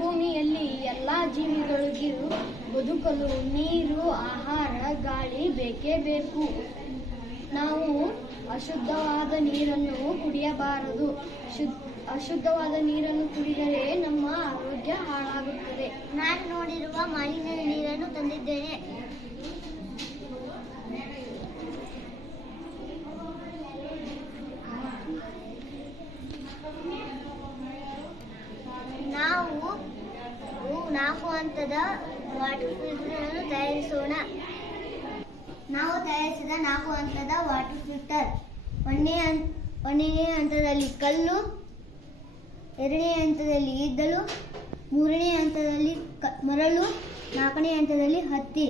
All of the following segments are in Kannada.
ಭೂಮಿಯಲ್ಲಿ ಎಲ್ಲ ಜೀವಿಗಳಿಗೂ ಬದುಕಲು ನೀರು, ಆಹಾರ, ಗಾಳಿ ಬೇಕೇ ಬೇಕು. ನಾವು ಅಶುದ್ಧವಾದ ನೀರನ್ನು ಕುಡಿಯಬಾರದು. ಶುದ್ಧ ಅಶುದ್ಧವಾದ ನೀರನ್ನು ಕುಡಿದರೆ ನಮ್ಮ ಆರೋಗ್ಯ ಹಾಳಾಗುತ್ತದೆ. ನಾನು ನೋಡಿರುವ ಮಾಲಿನ್ಯ ನೀರನ್ನು ತಂದಿದ್ದೇನೆ. ನಾವು ನಾಲ್ಕು ಹಂತದ ವಾಟರ್ ಫಿಲ್ಟರ್ ತಯಾರಿಸೋಣ. ನಾವು ತಯಾರಿಸಿದ ನಾಲ್ಕು ಹಂತದ ವಾಟರ್ ಫಿಲ್ಟರ್ ಒಂದನೇ ಒಂದನೇ ಹಂತದಲ್ಲಿ ಕಲ್ಲು, ಎರಡನೇ ಹಂತದಲ್ಲಿ ಇದ್ದಲು ಮೂರನೇ ಹಂತದಲ್ಲಿ ಮರಳು, ನಾಲ್ಕನೇ ಹಂತದಲ್ಲಿ ಹತ್ತಿ.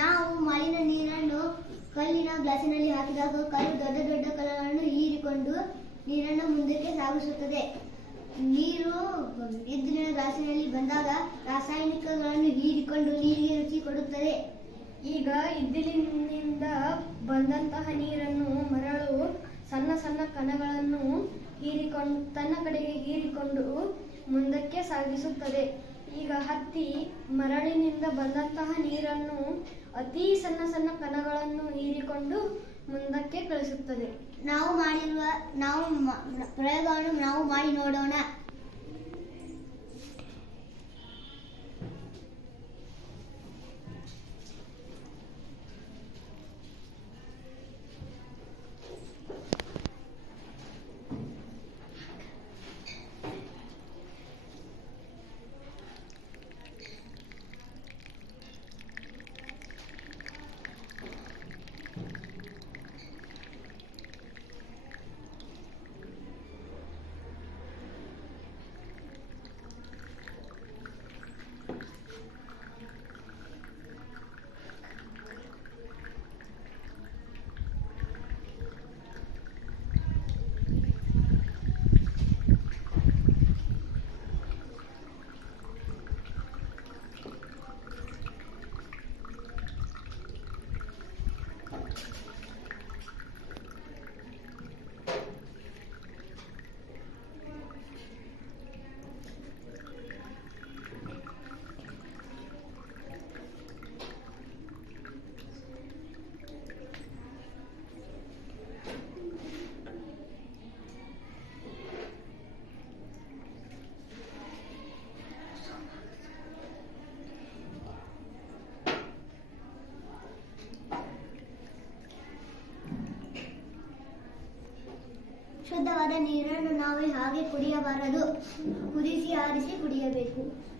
ನಾವು ಮಲಿನ ನೀರನ್ನು ಕಲ್ಲಿನ ಗ್ಲಾಸಿನಲ್ಲಿ ಹಾಕಿದಾಗ ಕಲ್ಲು ದೊಡ್ಡ ದೊಡ್ಡ ಕಲ್ಲುಗಳನ್ನು ಹೀರಿಕೊಂಡು ನೀರನ್ನು ಮುಂದಕ್ಕೆ ಸಾಗಿಸುತ್ತದೆ. ನೀರು ಎದ್ದಿನ ಗ್ಲಾಸಿನಲ್ಲಿ ಬಂದಾಗ ರಾಸಾಯನಿಕಗಳನ್ನು ಹೀರಿಕೊಂಡು ನೀರಿಗೆ ರುಚಿ ಕೊಡುತ್ತದೆ. ಈಗ ಇದ್ದಿಲಿನಿಂದ ಬಂದಂತಹ ನೀರನ್ನು ಮರಳು ಸಣ್ಣ ಸಣ್ಣ ಕಣಗಳನ್ನು ಹೀರಿಕೊಂಡು ತನ್ನ ಕಡೆಗೆ ಹೀರಿಕೊಂಡು ಮುಂದಕ್ಕೆ ಸಾಗಿಸುತ್ತದೆ. ಈಗ ಹತ್ತಿ ಮರಳಿನಿಂದ ಬಂದಂತಹ ನೀರನ್ನು ಅತಿ ಸಣ್ಣ ಸಣ್ಣ ಕಣಗಳನ್ನು ಹೀರಿಕೊಂಡು ಮುಂದಕ್ಕೆ ಕಳಿಸುತ್ತದೆ. ನಾವು ಮಾಡಿರುವ ನಾವು ಪ್ರಯೋಗವನ್ನು ನಾವು ಮಾಡಿ ನೋಡೋಣ. ಶುದ್ಧವಾದ ನೀರನ್ನು ನಾವು ಹಾಗೆ ಕುಡಿಯಬಾರದು. ಕುದಿಸಿ ಆರಿಸಿ ಕುಡಿಯಬೇಕು.